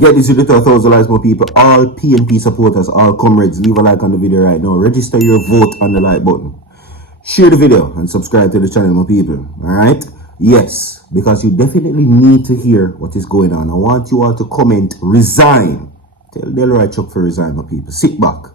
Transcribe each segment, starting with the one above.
Get this video to 1,000 likes, more people. All PNP supporters, all comrades, leave a like on the video right now. Register your vote on the like button. Share the video and subscribe to the channel, more people. Alright? Yes, because you definitely need to hear what is going on. I want you all to comment, resign. Tell Delroy Chuck for resign, my people. Sit back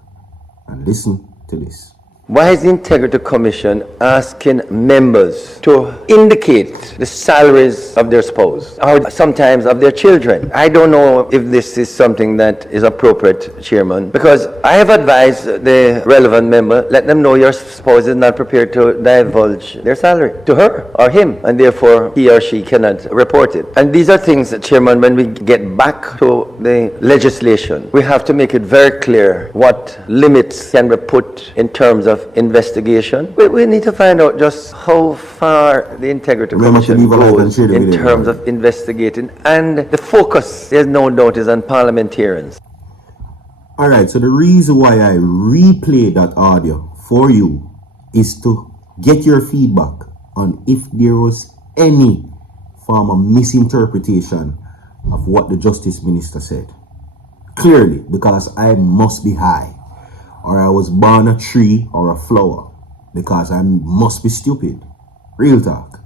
and listen to this. Why is the Integrity Commission asking members to indicate the salaries of their spouse or sometimes of their children? I don't know if this is something that is appropriate, Chairman, because I have advised the relevant member, let them know your spouse is not prepared to divulge their salary to her or him, and therefore he or she cannot report it. And these are things, Chairman, when we get back to the legislation, we have to make it very clear what limits can be put in terms of investigation. We need to find out just how far the Integrity Commission goes in terms of investigating, and the focus, there's no doubt, is on parliamentarians. Alright, so the reason why I replay that audio for you is to get your feedback on if there was any form of misinterpretation of what the Justice Minister said. Clearly, because I must be high, or I was born a tree or a flower, because I must be stupid. Real talk.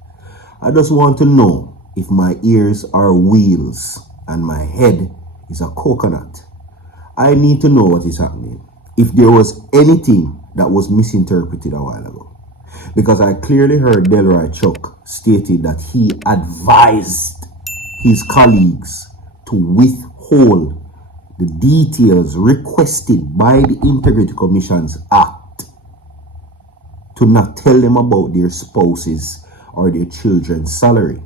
I just want to know if my ears are wheels and my head is a coconut. I need to know what is happening. If there was anything that was misinterpreted a while ago. Because I clearly heard Delroy Chuck stated that he advised his colleagues to withhold the details requested by the Integrity Commission's Act, to not tell them about their spouses or their children's salary.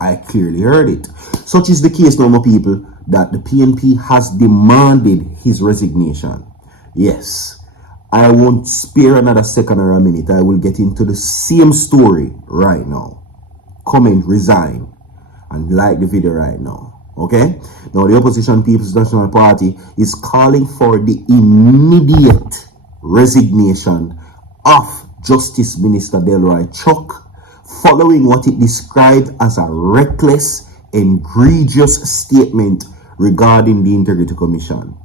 I clearly heard it. Such is the case now, my people, that the PNP has demanded his resignation. Yes, I won't spare another second or a minute. I will get into the same story right now. Comment, resign, and like the video right now. Okay? Now, the Opposition People's National Party is calling for the immediate resignation of Justice Minister Delroy Chuck, following what it described as a reckless, egregious statement regarding the Integrity Commission.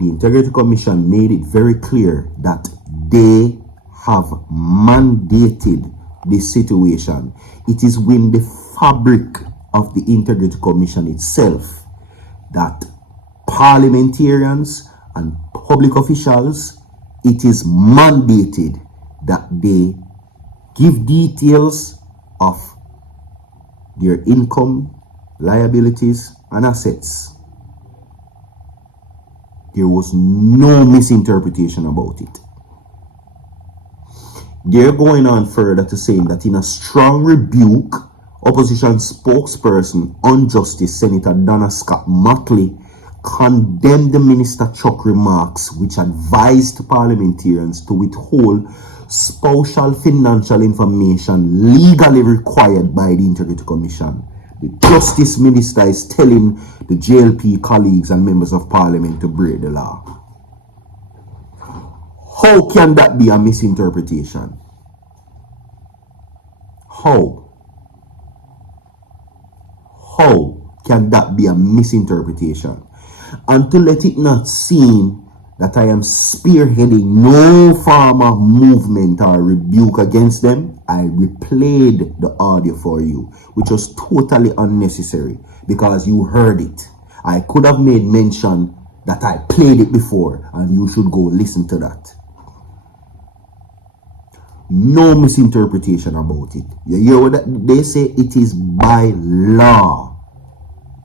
The Integrity Commission made it very clear that they have mandated this situation. It is within the fabric of the Integrity Commission itself that parliamentarians and public officials, it is mandated that they give details of their income, liabilities, and assets. There was no misinterpretation about it. They're going on further to saying that in a strong rebuke, Opposition spokesperson on Justice, Senator Donna Scott Motley, condemned the Minister Chuck remarks which advised parliamentarians to withhold spousal financial information legally required by the Integrity Commission. The Justice Minister is telling the JLP colleagues and members of Parliament to break the law. How can that be a misinterpretation? How can that be a misinterpretation? And to let it not seem that I am spearheading no form of movement or rebuke against them, I replayed the audio for you, which was totally unnecessary because you heard it. I could have made mention that I played it before, and you should go listen to that. No misinterpretation about it. You hear what they say? It is by law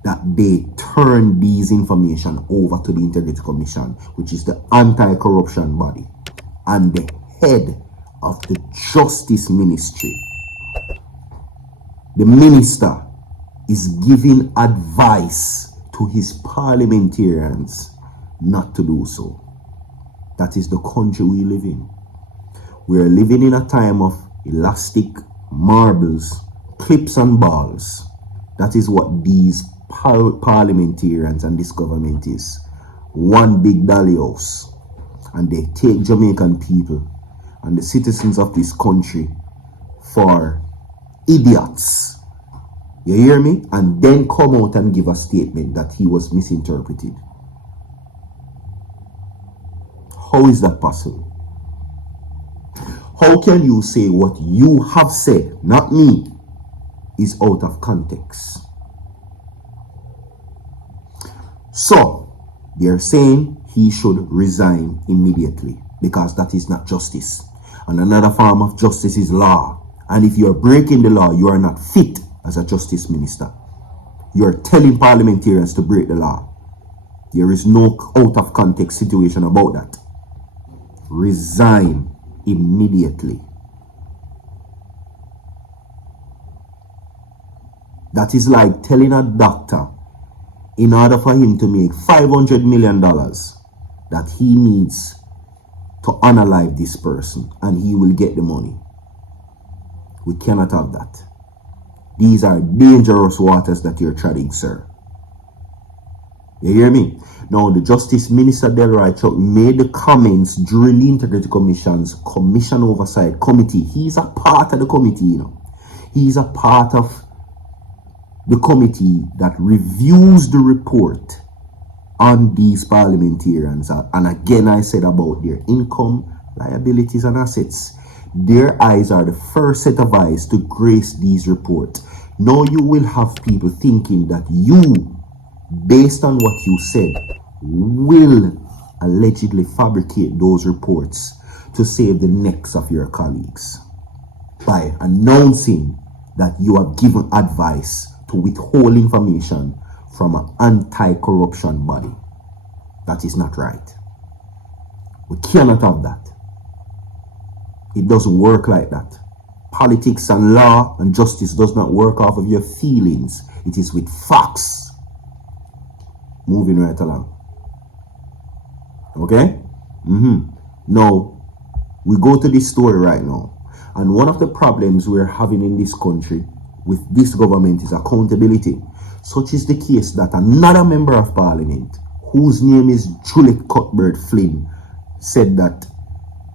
that they turn these information over to the Integrity Commission, which is the anti-corruption body and the head of the Justice Ministry. The minister is giving advice to his parliamentarians not to do so. That is the country we live in. We are living in a time of elastic, marbles, clips and balls. That is what these parliamentarians and this government is. One big dolly house. And they take Jamaican people and the citizens of this country for idiots You hear me? And then come out and give a statement that he was misinterpreted. How is that possible? How can you say what you have said, not me, is out of context? So, they're saying he should resign immediately because that is not justice. And another form of justice is law. And if you're breaking the law, you are not fit as a justice minister. You're telling parliamentarians to break the law. There is no out of context situation about that. Resign immediately. That is like telling a doctor, in order for him to make $500 million, that he needs to unalive this person and he will get the money. We cannot have that. These are dangerous waters that you're treading, sir. You hear me? Now, the Justice Minister Delroy made the comments during the Integrity Commission's Commission Oversight Committee. He's a part of the committee, you know. He's a part of the committee that reviews the report on these parliamentarians. And again, I said about their income, liabilities, and assets. Their eyes are the first set of eyes to grace these reports. Now you will have people thinking that you, based on what you said, will allegedly fabricate those reports to save the necks of your colleagues by announcing that you have given advice to withhold information from an anti-corruption body. That is not right. We cannot have that. It doesn't work like that. Politics and law and justice does not work off of your feelings. It is with facts. Moving right along. Okay? Now, we go to this story right now. And one of the problems we're having in this country with this government is accountability. Such is the case that another member of parliament, whose name is Juliet Cuthbert-Flynn, said that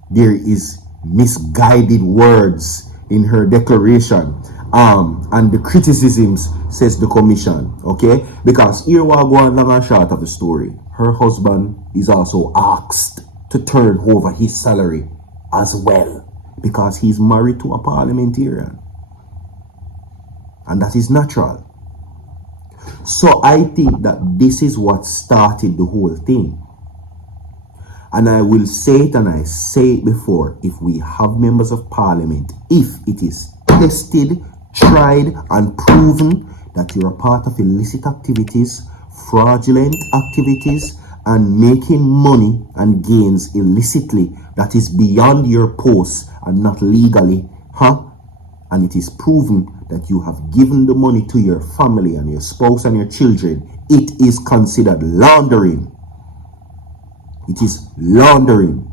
there is misguided words in her declaration. And the criticisms, says the commission, okay? Because here we go on long and short of the story. Her husband is also asked to turn over his salary as well, because he's married to a parliamentarian. And that is natural. So I think that this is what started the whole thing. And I will say it, and I say it before, if we have members of parliament, if it is tested, tried, and proven that you're a part of illicit activities, fraudulent activities, and making money and gains illicitly that is beyond your post and not legally, and it is proven that you have given the money to your family and your spouse and your children, it is considered laundering. It is laundering.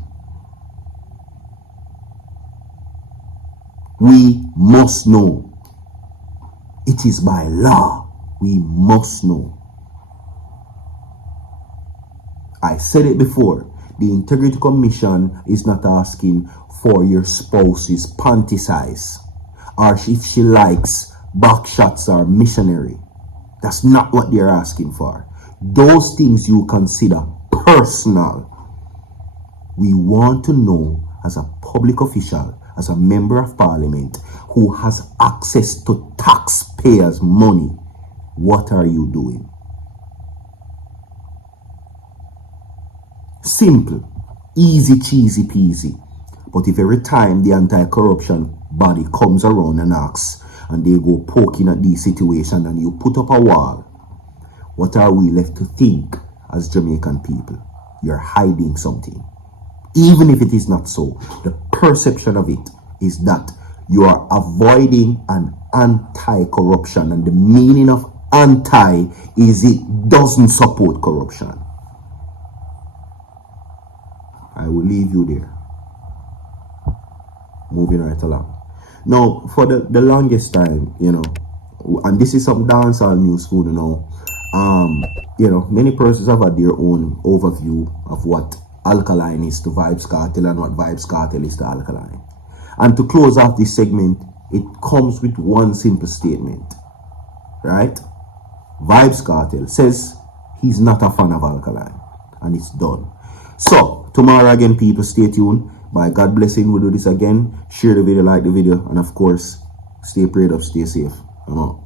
We must know. It is by law. We must know. I said it before. The Integrity Commission is not asking for your spouse's panty size, or if she likes back shots or missionary. That's not what they're asking for. Those things you consider personal. We want to know, as a public official, as a member of parliament who has access to taxpayers' money, what are you doing? Simple, easy, cheesy peasy. But if every time the anti-corruption body comes around and asks, and they go poking at these situations, and you put up a wall, what are we left to think as Jamaican people? You're hiding something. Even if it is not so, the perception of it is that you are avoiding an anti-corruption, and the meaning of anti is it doesn't support corruption. I will leave you there. Moving right along. Now, for the longest time, and this is some dancehall news food, many persons have had their own overview of what alkaline is to Vybz Kartel and what Vybz Kartel is to alkaline. And to close off this segment, it comes with one simple statement. right? Vybz Kartel says he's not a fan of alkaline, and it's done. So tomorrow again, people, stay tuned. By God blessing, we'll do this again. Share the video, like the video, and of course, stay prayed up, stay safe. I'm out.